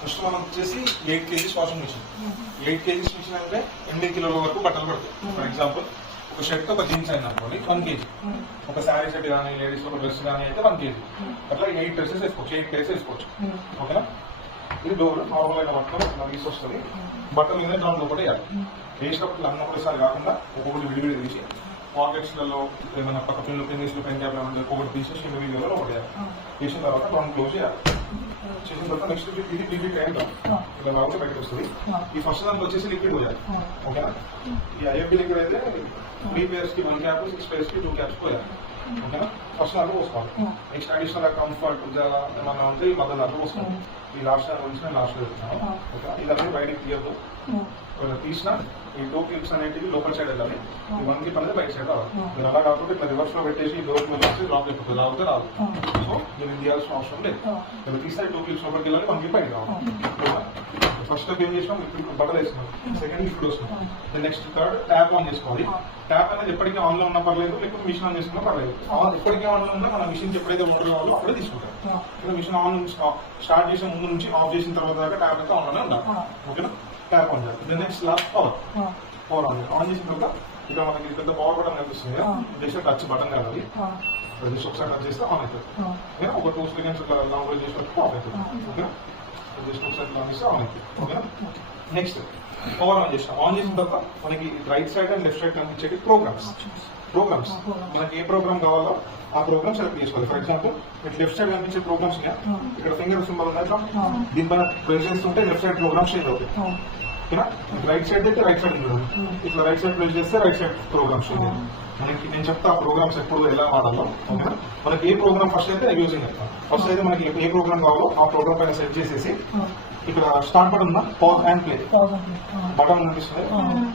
First మనం వచ్చేసి 8 kgs washing machine. 8 kgs machine అంటే 8 కిలోల వరకు బట్టలు పడతాయి. ఫర్ ఎగ్జాంపుల్ ఒక షర్ట్ ఒక జీన్స్ అయింది అనుకోండి 1 kg. ఒక శారీ సెట్ కానీ లేడీస్ ఒక డ్రెస్ కానీ అయితే 1 kg. అట్లా 8 డ్రెస్సెస్ వేసుకోవచ్చు, 8 కేజెస్ వేసుకోవచ్చు. ఓకేనా? ఇది డోర్ నార్మల్ అయిన బట్టలు తీసి వస్తుంది. బట్టలు మీద డ్రమ్ లోపల వేయాలి. వేసినప్పుడు అన్న ఒకటిసారి కాకుండా ఒక్కొక్కటి విడివిడి తీసి పాకెట్స్లలో ఏమైనా పక్క పిల్లలు పెన్నిస్లు పెన్ క్యాప్లు ఒక్కొక్కటి తీసేసి ఇండివిజువల్ ఒకటి వేయాలి. వేసిన తర్వాత డ్రమ్ క్లోజ్ చేయాలి. చేసిన తర్వాత నెక్స్ట్ ఇది డిలీట్ అయ్యాక ఇలా రావుతో బయటకు వస్తుంది. ఈ ఫస్ట్ దాంట్లో వచ్చేసి లిక్విడ్ పోయాలి. ఓకేనా? ఈ ఐఎఫ్బి లిక్విడ్ అయితే 3 pairs కి 1 cap, 6 pairs కి 2 caps పోయాలి. ఓకేనా? ఫస్ట్ దాంట్లో పోసుకోవాలి. నెక్స్ట్ అడిషనల్ కంఫర్ట్ ఏమన్నా ఉంటే ఈ మధ్య దాంట్లో పోసుకోవాలి. ఈ లాస్ట్ వచ్చిన లాస్ట్ వెళ్తున్నాను. ఓకే, ఇదన్నీ బయటకి తీయద్దు. తీసిన ఈ 2 clips అనేటివి లోపల సైడ్ వెళ్ళాలి. ఈ 1 clip అనేది బయట సైడ్ రావాలి. మీరు అలా కాకుండా ఇట్లా రివర్స్ లో పెట్టేసి డోర్ మీద వచ్చి డ్రాప్ అయిపోతుంది. రావుతే రాదు. సో మీరు తీయాల్సిన అవసరం లేదు. మీరు తీస్తే 2 clips లోపలికి వెళ్ళాలి, 1 clip బయట రావాలి. ఫస్ట్ ఏం చేసినాం, ఇప్పుడు బట్టలు వేసుకున్నాం. సెకండ్ ఇప్పుడు వస్తున్నాం. నెక్స్ట్ థర్డ్ ట్యాప్ ఆన్ చేసుకోవాలి. ట్యాప్ అనేది ఎప్పటికీ ఆన్ లో ఉన్నా పర్లేదు, లేకపోతే మిషన్ ఆన్ చేసుకున్నా పర్లేదు. ఎప్పటికీ ఆన్ లో ఉన్నా మన మిషన్ ఎప్పుడైతే మోటార్ కావాలో అప్పుడే తీసుకుంటాం. మిషన్ ఆన్ స్టార్ట్ చేసే ముందు నుంచి ఆఫ్ చేసిన తర్వాత దాకా ట్యాప్ అయితే ఆన్ లోనే ఉండాలి. ఓకేనా? ట్యాప్ ఆన్ చేయాలి. నెక్స్ట్ లాస్ట్ పవర్ ఆన్ చేసిన తర్వాత ఇక మనకి పెద్ద పవర్ బటన్ కనిపిస్తుంది. జస్ట్ టచ్ బటన్ కావాలి. జస్ట్ ఒకసారి టచ్ చేస్తే ఆన్ అవుతుంది. ఒక 2 seconds లాంగ్ చేసినప్పుడు ఆఫ్ అవుతుంది. ఓకేనా? జస్ట్ ఒకసారి లాంగ్ చేస్తే ఆన్ అవుతుంది. ఓకేనా? నెక్స్ట్ పవర్ ఆన్ చేస్తాం. ఆన్ చేసిన తర్వాత మనకి right side and left side కనిపించేది ప్రోగ్రామ్స్. మనకి ఏ ప్రోగ్రామ్ కావాలో ఆ ప్రోగ్రామ్ సెలెక్ట్ చేసుకోవాలి. ఫర్ ఎగ్జాంపుల్ మీకు లెఫ్ట్ సైడ్ కనిపించే ప్రోగ్రామ్స్ ఇక్కడ ఫింగర్ సింబల్ ఉన్నాయి. దీనిపైన ప్రెస్ చేస్తుంటే లెఫ్ట్ సైడ్ ప్రోగ్రామ్స్ చేంజ్ అవుతాయి. ఓకేనా? రైట్ సైడ్ అయితే రైట్ సైడ్ ఉంటుంది. ఇట్లా రైట్ సైడ్ ప్రెస్ చేస్తే రైట్ సైడ్ ప్రోగ్రామ్స్ ఉంది. మనకి నేను చెప్తా ఆ ప్రోగ్రామ్స్ ఎప్పుడు ఎలా వాడాలో. ఓకేనా? మనకి ఏ ప్రోగ్రామ్ ఫస్ట్ అయితే యూజింగ్ చెప్తాం. ఫస్ట్ అయితే మనకి ఏ ప్రోగ్రామ్ కావాలో ఆ ప్రోగ్రామ్ పైన సెట్ చేసేసి ఇక్కడ స్టార్ట్ బటన్ ఉందా, పాజ్ అండ్ ప్లే బటన్ కనిపిస్తుంది.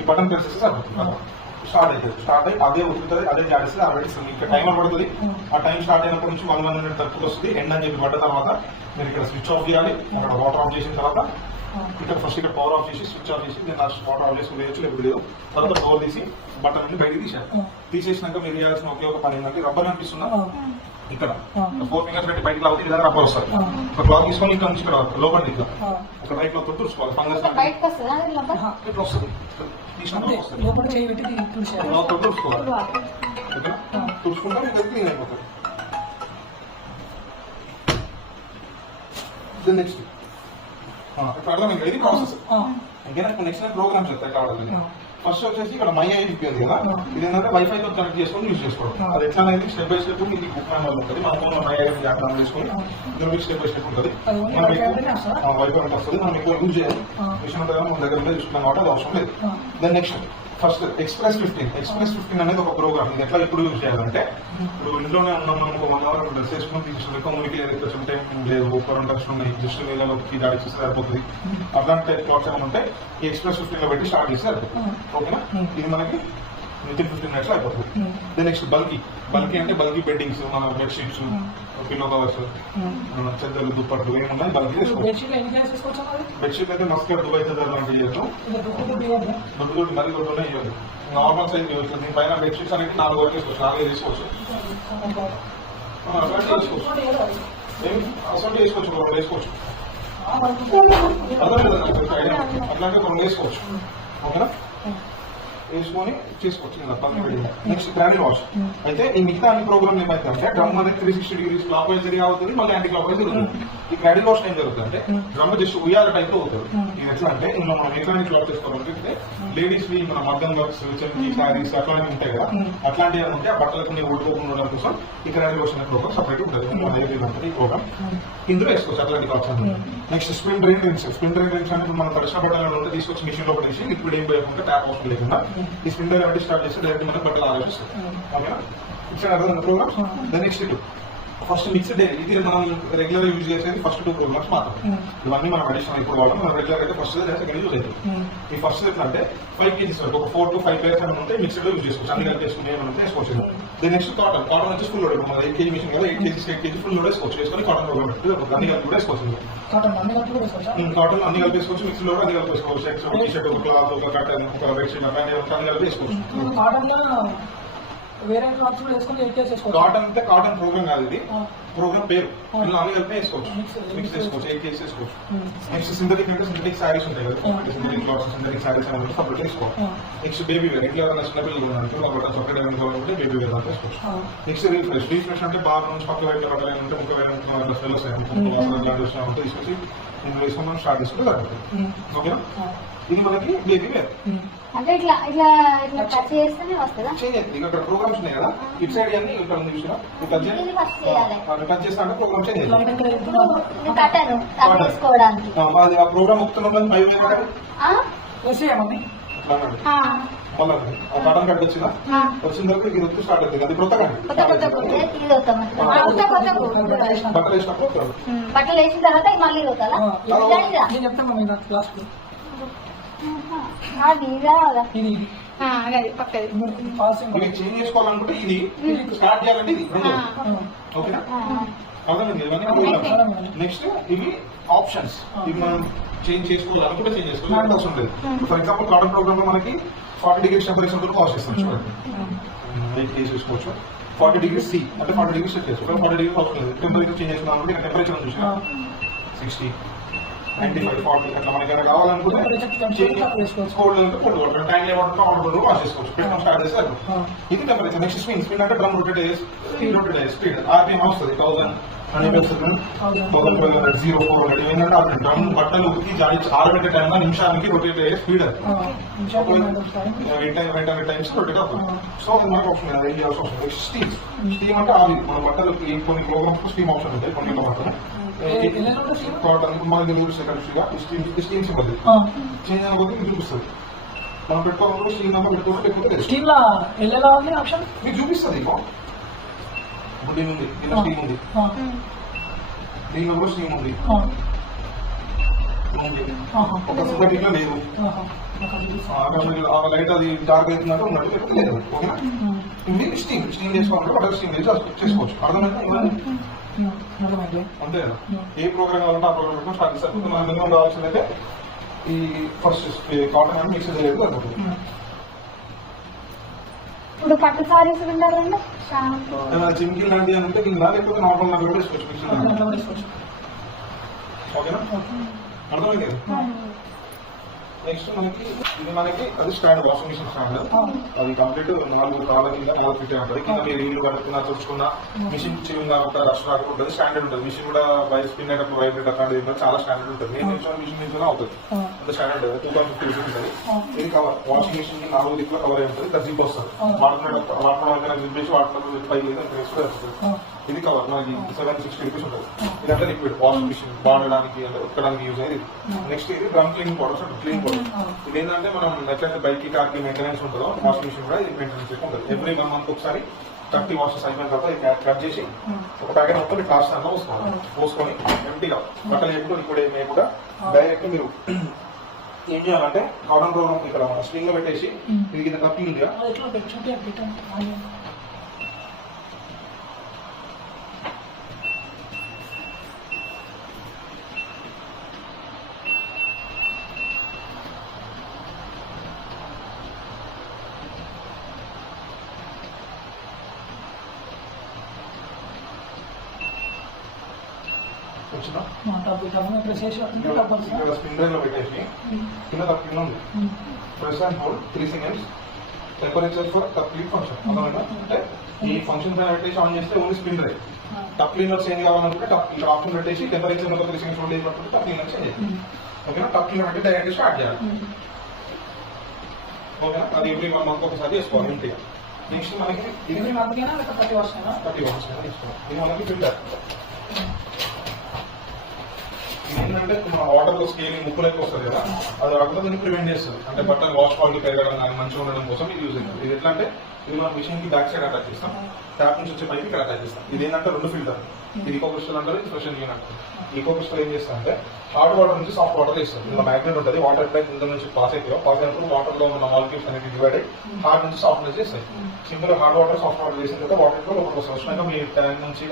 ఈ బటన్ ప్రెస్ చేస్తే స్టార్ట్ అవుతుంది. స్టార్ట్ అయ్యి అదే ఉతుకుతుంది, అదే జాడేస్తుంది. ఆల్రెడీ ఇక్కడ టైమర్ పడుతుంది. ఆ టైం స్టార్ట్ అయినప్పటి నుంచి 1 minute తక్కువ వస్తుంది. ఎండ్ అని చెప్పి పడ్డ తర్వాత మీరు ఇక్కడ స్విచ్ ఆఫ్ చేయాలి. అక్కడ వాటర్ ఆఫ్ చేసిన తర్వాత ఇక్కడ ఫస్ట్ ఇక్కడ పవర్ ఆఫ్ చేసి స్విచ్ ఆఫ్ చేసి నేను వాటర్ ఆఫ్ చేసుకుని వేయచ్చు, లేకపోతే లేదు. తర్వాత డోర్ తీసి బటన్ నుంచి బయటికి తీసాను. తీసేసినాక మీరు చేయాల్సిన ఒకే ఒక పని ఏంటంటే రబ్బర్ కనిపిస్తుందా ఇక్కడ 4 fingers పెట్టి బయటకు లాగితే ఇలా రబ్బర్ వస్తుంది. ఒక క్లాత్ తీసుకొని ఇక్కడ నుంచి ఇక్కడ లోపల ఇట్లా ఒక రైట్ లో తుడుచుకోవాలి. ఫంగస్ ఇట్లా వస్తుంది. తుడుచుకోవాలి. తుడుచుకుంటే మీకు క్లీన్ అయిపోతుంది. నెక్స్ట్ ఇప్పుడు అర్థమైంది ఇది ప్రాసెస్. ఇంకా నెక్స్ట్ ప్రోగ్రామ్స్ వస్తాయి కావాలి. ఫస్ట్ వచ్చేసి ఇక్కడ మై ఐపీ ఉంది కదా, ఇది ఏంటంటే వైఫై తో కనెక్ట్ చేసుకొని యూజ్ చేసుకోవడం. అది ఎట్లా అనేది స్టెప్ బై స్టెప్ ఇది బుక్ మ్యాన్ ఉంటుంది. మన phone my IP app download చేసుకొని ఇందులో స్టెప్ బై స్టెప్ ఉంటుంది. మనం వైఫై వస్తుంది. మనం ఎక్కువ యూజ్ చేయాలి. మిషన్ అంతా మన దగ్గర ఉంటే చూసుకున్నాం కాబట్టి అది అవసరం లేదు. దెన్ నెక్స్ట్ ఫస్ట్ ఎక్స్ప్రెస్ 15 అనేది ఒక ప్రోగ్రామ్. ఇది ఎట్లా ఇప్పుడు యూజ్ చేయాలంటే ఇప్పుడు ఇంట్లోనే ఉన్నాం అనుకో 1 hour డ్రెస్ వేసుకుని తీసుకుంటే కమ్యూనిటీ ఏదైతే కొంచెం టైం లేదు, కరెంట్ ఉన్నాయి, జస్ట్ వేలకి దాడి చేస్తే సరిపోతుంది. అలాంటి క్లాక్స్ ఏమైనా ఉంటే ఈ ఎక్స్ప్రెస్ 15 లో పెట్టి స్టార్ట్ చేస్తే సరిపోతుంది. ఓకేనా? ఇది మనకి వితిన్ 15 minutes అయిపోతుంది. దెన్ నెక్స్ట్ బల్కీ అంటే బల్కీ బెడ్డింగ్స్, మన బెడ్షీట్స్, పిల్లో కవర్స్, చెద్దలు, దుప్పట్లు ఏమున్నాయి బల్కీ చేసుకోవచ్చు. బెడ్షీట్ అయితే మస్కర్ దుబాయ్ చెద్దలు లాంటివి చేస్తాం. దొడ్డు మరీ దొడ్డునే ఇవ్వాలి. నార్మల్ సైజ్ ఇవ్వచ్చు. దీని పైన బెడ్షీట్స్ అనేది 4 వరకు వేసుకోవచ్చు. 4 తీసుకోవచ్చు. అసలు వేసుకోవచ్చు, వేసుకోవచ్చు. అట్లాంటి కొన్ని వేసుకోవచ్చు. ఓకేనా? వేసుకొని చేసుకోవచ్చు. నెక్స్ట్ గ్రాండ్ వాష్ అయితే ఈ మిగతా అన్ని ప్రోగ్రామ్ ఏమైతే అంటే డ్రమ్ అనేది 360 degrees క్లాక్ వైజ్ జరిగి అవుతుంది, మళ్ళీ యాంటీ క్లాక్ వైజ్ జరుగుతుంది. ఈ గ్రాండ్ వాష్ ఏం జరుగుతుంది అంటే డ్రమ్ జస్ట్ ఉయ్యాల టైప్ లో అవుతుంది. ఇది ఎట్లా అంటే ఇందులో మనం ఎట్లాంటి క్లాక్ చేసుకోవాలంటే లేడీస్ వి మన మగ్గం వర్క్స్, చెంకి, శారీస్ అట్లాంటివి ఉంటాయి కదా, అట్లాంటివి ఉంటే ఆ బట్టలకు నేను ఓడిపోకుండా ఉండడం కోసం ఈ గ్రాండ్ వాష్ అనే ప్రోగ్రామ్ సపరేట్ ఉంటుంది. ఈ ప్రోగ్రామ్ ఇందులో వేసుకోవచ్చు అట్లాంటి క్లాక్స్ అన్ని. నెక్స్ట్ స్పిన్ డ్రైన్ రిన్స్ అనేది మనం తడిసిన బట్టలు ఉంటే తీసుకొచ్చి మిషన్ లో పట్టేసి లిక్విడ్ ఏం పోయకుండా ట్యాప్ అవసరం లేకుండా ఈ స్పిన్ డ్రైన్ బట్టి స్టార్ట్ చేస్తే డైరెక్ట్ మనకు బట్టలు ఆలోచిస్తుంది. ఓకేనా? ఇచ్చిన అర్థం program. The next 2 first mixed day. ఇది మనం రెగ్యులర్ యూజ్ చేసేది ఫస్ట్ 2 ప్రోగ్రామ్స్ మాత్రం. ఇవన్నీ మనం అడిషనల్ ఇప్పుడు వాడడం. మనం రెగ్యులర్ అయితే ఫస్ట్ సెకండ్ యూజ్ అవుతుంది. ఈ ఫస్ట్ ఎట్లా అంటే 5 kgs వరకు ఒక 4 to 5 pairs అని ఉంటే మిక్స్డ్ లో యూజ్ చేసుకోవచ్చు. అన్ని కలిపి చేసుకుని ఏమైనా వేసుకోవచ్చు. ది నెక్స్ట్ కాటన్ వచ్చి ఫుల్ లోడ్. మన 8 kg మిషన్ కదా 8 kg ఫుల్ లోడ్ వేసుకోవచ్చు. వేసుకొని కాటన్ ప్రోగ్రామ్ అన్ని కలిపి కూడా వేసుకోవచ్చు. కాటన్ అన్ని కలిపి వేసుకోవచ్చు. మిక్స్డ్ లోడ్ అన్ని కలిపి వేసుకోవచ్చు. టీ షర్ట్, ఒక క్లాత్, ఒక కటన్, ఒక బెడ్షీట్ అట్లాంటి అన్ని కలిపి వేసుకోవచ్చు. వేరే క్లాత్స్ కూడా వేసుకొని 8 కేజీస్ వేసుకోవచ్చు. కాటన్ అంటే కాటన్ ప్రోగ్రామ్ కాదు ఇది, ప్రోగ్రామ్ పేరు. ఇందులో అన్ని కలిపి వేసుకోవచ్చు, మిక్స్ చేసుకోవచ్చు, 8 కేజీస్ వేసుకోవచ్చు. నెక్స్ట్ సింథటిక్ అంటే సింథటిక్ సారీస్ ఉంటాయి కదా, సింథటిక్ క్లాత్స్, సింథటిక్ సారీస్ అనేది సపరేట్ వేసుకోవాలి. నెక్స్ట్ బేబీ వేర్, ఇంట్లో ఎవరైనా చిన్న పిల్లలు ఉన్నారంటే ఒక బట్టన్ సపరేట్ ఏమైనా కావాలంటే బేబీ వేర్ అంతా వేసుకోవచ్చు. నెక్స్ట్ రీఫ్రెష్, రీఫ్రెష్ అంటే బాగా నుంచి పక్క వైపు బట్టలు ఏమంటే ముక్క వైపు స్మెల్ వస్తాయి ఉంటే తీసుకొచ్చి ఇంట్లో వేసుకొని మనం స్టార్ట్ చేసుకుంటే సరిపోతుంది. ఓకేనా? ఇది మనకి బేబీ వేర్. అంటే ఇట్లా ఇట్లా ఇట్లా టచ్ చేస్తేనే వస్తుందా? చేయండి. ఇక్కడ ప్రోగ్రామ్స్ ఉన్నాయి కదా, ఇటు సైడ్ అన్ని ఇక్కడ ఉంది చూసినా, ఇది ఫస్ట్ చేయాలి. టచ్ చేస్తా అంటే ప్రోగ్రామ్ చేయండి. ఇది కట్టను కట్ చేసుకోవడానికి. అది ఆ ప్రోగ్రామ్ ఒప్పుతున్నప్పుడు పై వేసేయమని మళ్ళీ ఆ బటన్ కట్ వచ్చిన తర్వాత ఇది వచ్చి స్టార్ట్ అవుతుంది. అది కొత్తగా బట్టలు వేసినప్పుడు బట్టలు వేసిన తర్వాత మళ్ళీ అవుతుందా? నేను చెప్తాను మమ్మీ నాకు క్లాస్ మీరు చేంజ్ చేసుకోవాలనుకుంటే ఇది స్టార్ట్ చేయాలంటే ఇది ఓకేనా? అర్థమైంది. ఇవన్నీ ప్రోగ్రామ్స్. నెక్స్ట్ ఇవి ఆప్షన్స్, ఇవి మనం చేంజ్ చేసుకోవాలనుకుంటే చేంజ్ చేసుకోవాలి, అవసరం లేదు. ఫర్ ఎగ్జాంపుల్ కాటన్ ప్రోగ్రామ్ లో మనకి 40 degrees టెంపరేచర్ వరకు కాస్ట్ ఇస్తాం. చూడండి 8 కేజీ చూసుకోవచ్చు. 40 degrees C అంటే 40 degrees సెట్ చేసుకోవాలి. 40 degrees అవసరం లేదు. టెంపరేచర్ చేంజ్ చేసుకోవాలంటే టెంపరేచర్ చూసినా 60, 95, 40 అట్లా మనకి ఏమైనా కావాలనుకుంటే కోల్డ్ టైం ఏమంటే వాష్ చేసుకోవచ్చు. పెట్టడం స్టార్ట్ చేస్తే ఇది టెంపరేచర్. నెక్స్ట్ స్పిన్ అంటే డ్రమ్ రొటేట్ అయ్యే స్పీడ్ ఆర్పిఎం వస్తుంది 1000 0.4 డ్రమ్ బట్టలు ఉతికి జాడి ఆరబెట్టే టైంలో నిమిషానికి రొటేట్ అయ్యే స్పీడ్ అది 800 టైమ్స్ రొటేట్ అవుతుంది. సో అది మనకు ఆప్షన్ ఏం చేయాల్సిన అవసరం. నెక్స్ట్ స్టీమ్, స్టీమ్ అంటే ఆవిరి. మన బట్టలు కొన్ని ప్రోగ్రామ్స్ స్టీమ్ ఆప్షన్ ఉంటాయి, కొన్ని మాత్రం కాటన్ మనకి స్టీమ్స్ ఇవ్వదు. చేంజ్ అయిన మీకు చూపిస్తుంది. మనం పెట్టుకోవాలి స్టీమ్ నెంబర్ పెట్టుకోవాలి, లేకపోతే స్టీమ్ లా ఎలా ఉంది ఆప్షన్ మీకు చూపిస్తుంది. ఇప్పుడు దీని ఉంది, దీనిలో స్టీమ్ ఉంది, దీనిలో కూడా స్టీమ్ ఉంది. ఒక సింథటిక్ లో లేదు, లైట్ అది డార్క్ అవుతుందంటే ఉన్నట్టు, లేకపోతే లేదు. ఓకేనా? ఇది స్టీమ్ చేసుకోవాలంటే బటర్ స్టీమ్ చేసుకోవచ్చు. అర్థమైతే అంతే కదా. ఏ ప్రోగ్రామ్ కావాలంటే ఆ ప్రోగ్రామ్ స్టార్ట్ చేస్తారు. మన మినిమం కావాల్సిందైతే ఈ ఫస్ట్ కాటన్ అండ్ మిక్స్ చేయలేదు అనుకుంటుంది. ఇప్పుడు పట్టు సారీస్ ఉండాలండి, జిమ్కి లాంటివి అంటే కింద, లేకపోతే నార్మల్ నాకు కూడా తీసుకోవచ్చు. ఓకేనా? అర్థమైంది కదా. నెక్స్ట్ మనకి అది స్టాండ్, వాషింగ్ మిషన్ స్టాండ్. అది కంప్లీట్ 4 కాళ్ళ కింద 4 ఫీట్ ఉంటుంది. కింద మీరు ఇల్లు కడుక్కున్నా తుడుచుకున్నా మిషన్ చిన్న కాకుండా రష్ రాకుండా ఉంటుంది. స్టాండర్డ్ ఉంటుంది. మిషన్ కూడా స్పిన్ అయ్యేటప్పుడు వైబ్రేట్ అట్లాంటిది చాలా స్టాండర్డ్ ఉంటుంది. నేను మిషన్ నుంచి అవుతుంది, అంత స్టాండర్డ్ 250 రూపీస్ ఉంటుంది. ఇది కవర్, వాషింగ్ మిషన్ కి 4 దిక్కులో కవర్ అయి ఉంటుంది. జిప్ వస్తుంది. వాడుతున్న జిప్ వేసి వాడుతున్న పైకి వస్తుంది. ఇది కవర్ మనకి 760 రూపీస్ ఉంటుంది. ఇదంతా లిక్విడ్ వాషింగ్ మిషన్ వాడడానికి ఉక్కడానికి యూజ్ అయ్యేది. నెక్స్ట్ ఇది డ్రమ్ క్లీనింగ్ పౌడర్స్ ఉంటుంది. క్లీన్ పౌడర్ ఇది ఏంటంటే మనం ఎట్లయితే బైక్ కి కార్ కి మెయింటెనెన్స్ ఉంటుందో వాషింగ్ మిషన్ కూడా ఇది మెయింటెనెన్స్ ఉంటుంది. ఎవ్రీ 1 month ఒకసారి 30 వాషెస్ అయిపోయిన తర్వాత కట్ చేసి ఒక ప్యాకెట్ మొత్తం క్లాస్ దాంట్లో పోసుకొని ఎంటీగా బట్టలు వేసుకుంటూ లిక్విడ్ వేయకుండా డైరెక్ట్ మీరు ఏం చేయాలంటే కాటన్ ప్రోగ్రామ్ ఇక్కడ స్ప్రింగ్ లో పెట్టేసి ఇది కింద కప్పింగ్ ఉంది. స్పిన్నర్ లో పెట్టేసి కింద తప్పిన ఉంది. Press and hold 3 seconds. Temperature for complete function. అంటే ఈ ఫంక్షన్ పైన పెట్టేసి ఆన్ చేస్తే ఓన్లీ స్పిన్ రైట్. టప్ క్లీనర్ చేంజ్ కావాలనుకుంటే ఇక్కడ ఆప్షన్ పెట్టేసి టెంపరేచర్ 3 seconds హోల్డ్ చేసినప్పుడు టప్ క్లీనర్ చేంజ్ చేయాలి. ఓకేనా? టప్ క్లీనర్ పెట్టి డైరెక్ట్ స్టార్ట్ చేయాలి. ఓకేనా? అది ఎవ్రీ 1 month ఒకసారి చేసుకోవాలి ఇంటిగా. నెక్స్ట్ మనకి ఇది మనకి ఫిల్టర్. ఏంటంటే మన వాటర్ లో స్కేలింగ్ ముక్కులోకి వస్తుంది కదా, అది రాకుండా దీన్ని ప్రివెంట్ చేస్తుంది. అంటే బట్టలు వాష్ క్వాలిటీ పెరగడం కానీ మంచిగా ఉండడం కోసం ఇది యూజ్ అవుతుంది. ఇది ఎట్లా అంటే ఇది మనం మిషన్ కి బ్యాక్ సైడ్ అటాచ్ చేస్తాం, ట్యాప్ నుంచి వచ్చే పైకి ఇక్కడ అటాచ్ చేస్తాం. ఇది ఏంటంటే 2 ఫిల్టర్. ఇది ఈకో క్రిస్టల్ అంటారు, ఇది ఫ్రెష్ యూన్ అంటారు. ఈకో క్రిస్టల్ ఏం చేస్తా అంటే హార్డ్ వాటర్ నుంచి సాఫ్ట్ వాటర్ ఇస్తుంది. ఇందులో మ్యాగ్నెట్ ఉంటుంది. వాటర్ ఎప్పుడైతే ఇందులో నుంచి పాస్ అయినప్పుడు వాటర్ లో ఉన్న మాలిక్యూల్స్ అనేది డివైడ్ అయ్యి హార్డ్ నుంచి సాఫ్ట్నెస్ చేస్తాయి. Simple hard water soft water చేసిన తర్వాత వాటర్ లో లోపలికి వస్తున్నాక మీ ట్యాంక్ నుంచి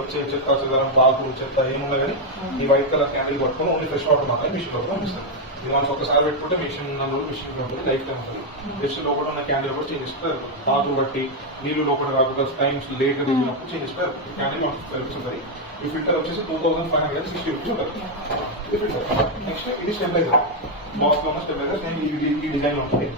వచ్చే చెత్త చెదరం బాగు చెత్త ఏముందో కానీ ఈ వైట్ కలర్ క్యాండిల్ పట్టుకొని ఓన్లీ ఫ్రెష్ వాటర్ మాత్రమే మిషన్ లో పంపిస్తారు. ఇది మనం ఒకసారి పెట్టుకుంటే మిషన్ మిషన్ ఉంటుంది, లైఫ్ టైం ఉంటుంది. జస్ట్ లోపల ఉన్న క్యాండిల్ కూడా చేంజ్ చేస్తే తాగు బట్టి నీళ్లు లోపల కాకుండా టైమ్స్ లేట్ గా దిగినప్పుడు చేంజ్ చేస్తే క్యాండిల్ సర్వీస్ ఉంటుంది. ఈ ఫిల్టర్ వచ్చేసి 2560 రూపీస్ ఉంటుంది. ఇది ఫిల్టర్. నెక్స్ట్ ఇది స్టెబిలైజర్, బాక్స్ లో ఉన్న స్టెబిలైజర్ ఈ డిజైన్ లో ఉంటుంది.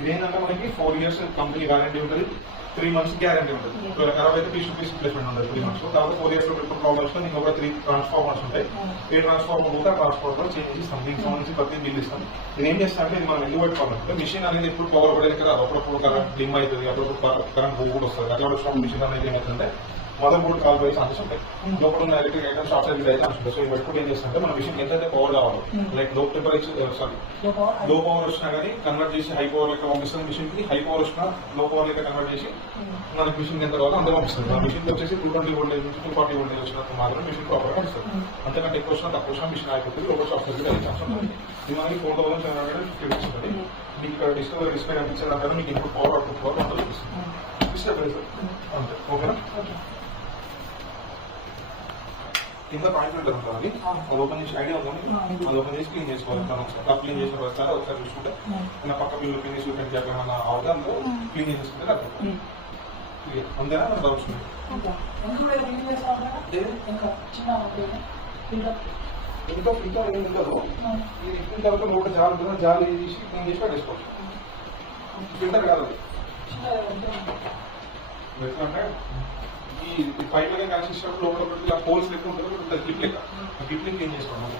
ఇది ఏంటంటే మనకి 4 years కంపెనీ గ్యారంటీ ఉంటుంది, 3 months గ్యారంటీ ఉంటుంది. ఖరాబ్ అయితే పీస్ టు పీస్ రిప్లేస్మెంట్ ఉంటుంది 3 months. తర్వాత 4 years లో ఇప్పుడు ప్రాబ్లమ్స్ లో నీకు ఒక 3 ట్రాన్స్ఫార్మర్స్ ఉంటాయి. ఏ ట్రాన్స్ఫార్మర్ పోతే ఆ ట్రాన్స్ఫార్మర్ చేంజ్ చేస్తాం, దీనికి సంబంధించి ప్రతి బిల్ ఇస్తాం. ఇది ఏం చేస్తా అంటే ఇది మనం ఎందుకు పెట్టుకోవాలి, మిషన్ అనేది ఇప్పుడు పవర్ పడేది కదా, అప్పుడప్పుడు కరెంట్ డిమ్ అవుతుంది, అప్పుడప్పుడు కరెంట్ కూడా వస్తుంది. అట్లా వచ్చినప్పుడు మిషన్ అనేది ఏమవుతుందంటే మదర్ బోర్డు కాల్ పోయే ఛాన్సెస్ ఉంటాయి. లోపల ఉన్న ఎలక్ట్రిక్ ఐటమ్ షార్ట్ సర్క్యూట్ అయితే ఛాన్స్ ఉంటాయి. సో ఈ పెట్టుకుంటే ఏం చేస్తుంటే మన మిషన్ ఎంతైతే పవర్ కావాలో, లైక్ లో టెంపరేచర్ లో పవర్ వచ్చినా కానీ కన్వర్ట్ చేసి హై పవర్ లెక్క పంపిస్తుంది మిషన్ కి. హై పవర్ వచ్చినా లో పవర్ లెక్క కన్వర్ట్ చేసి మనకి మిషన్ ఎంత కావాలో అంత పంపిస్తుంది. మన మిషన్ వచ్చేసి 220 వోల్టేజ్ నుంచి 240 వోల్టేజ్ వచ్చినప్పుడు మాత్రం మిషన్ ప్రాపర్ గా వస్తుంది. అంతకంటే ఎక్కువ వచ్చినా తక్కువ వచ్చినా మిషన్ అయిపోతుంది, లోపల షార్ట్ సర్క్యూట్ అయ్యే ఛాన్స్ ఉంటుంది. ఇది మనకి 4750 రూపీస్ ఉంటుంది. మీకు ఇక్కడ డిస్ప్లే కనిపించేది అంటే మీకు ఇన్పుట్ పవర్ అవుట్పుట్ పవర్ అంతా చూపిస్తుంది. స్టెబిలైజర్ అంతే, ఓకేనా. కింద పాయింట్ ఉంటుంది అది ఓపెన్ చేసి ఐడియా ఉంది, అది ఓపెన్ చేసి క్లీన్ చేసుకోవాలి. ఒకసారి క్లీన్ చేసిన తర్వాత ఒకసారి చూసుకుంటే నా పక్క బిల్లు క్లీన్ చేసి క్యాప్ ఏమైనా అవగాహన క్లీన్ చేసేసుకుంటే తగ్గుతుంది. అంతేనా మనకు డౌట్స్ ఇంకా ఇంకా ఏం ఉండదు. ఇది ఇప్పిన తర్వాత లోపల జాలి ఉంటుంది, జాలి తీసి క్లీన్ చేసి పెట్టేసుకోవచ్చు. ఫిల్టర్ కాదు అది. ఎట్లా అంటే ఈ పైప్ లైన్ కనెక్షన్ లోపల హోల్స్ లెక్క ఉంటుంది, క్లిప్ లెక్క ఆ క్లిప్ ని క్లీన్ చేసుకోవాలి.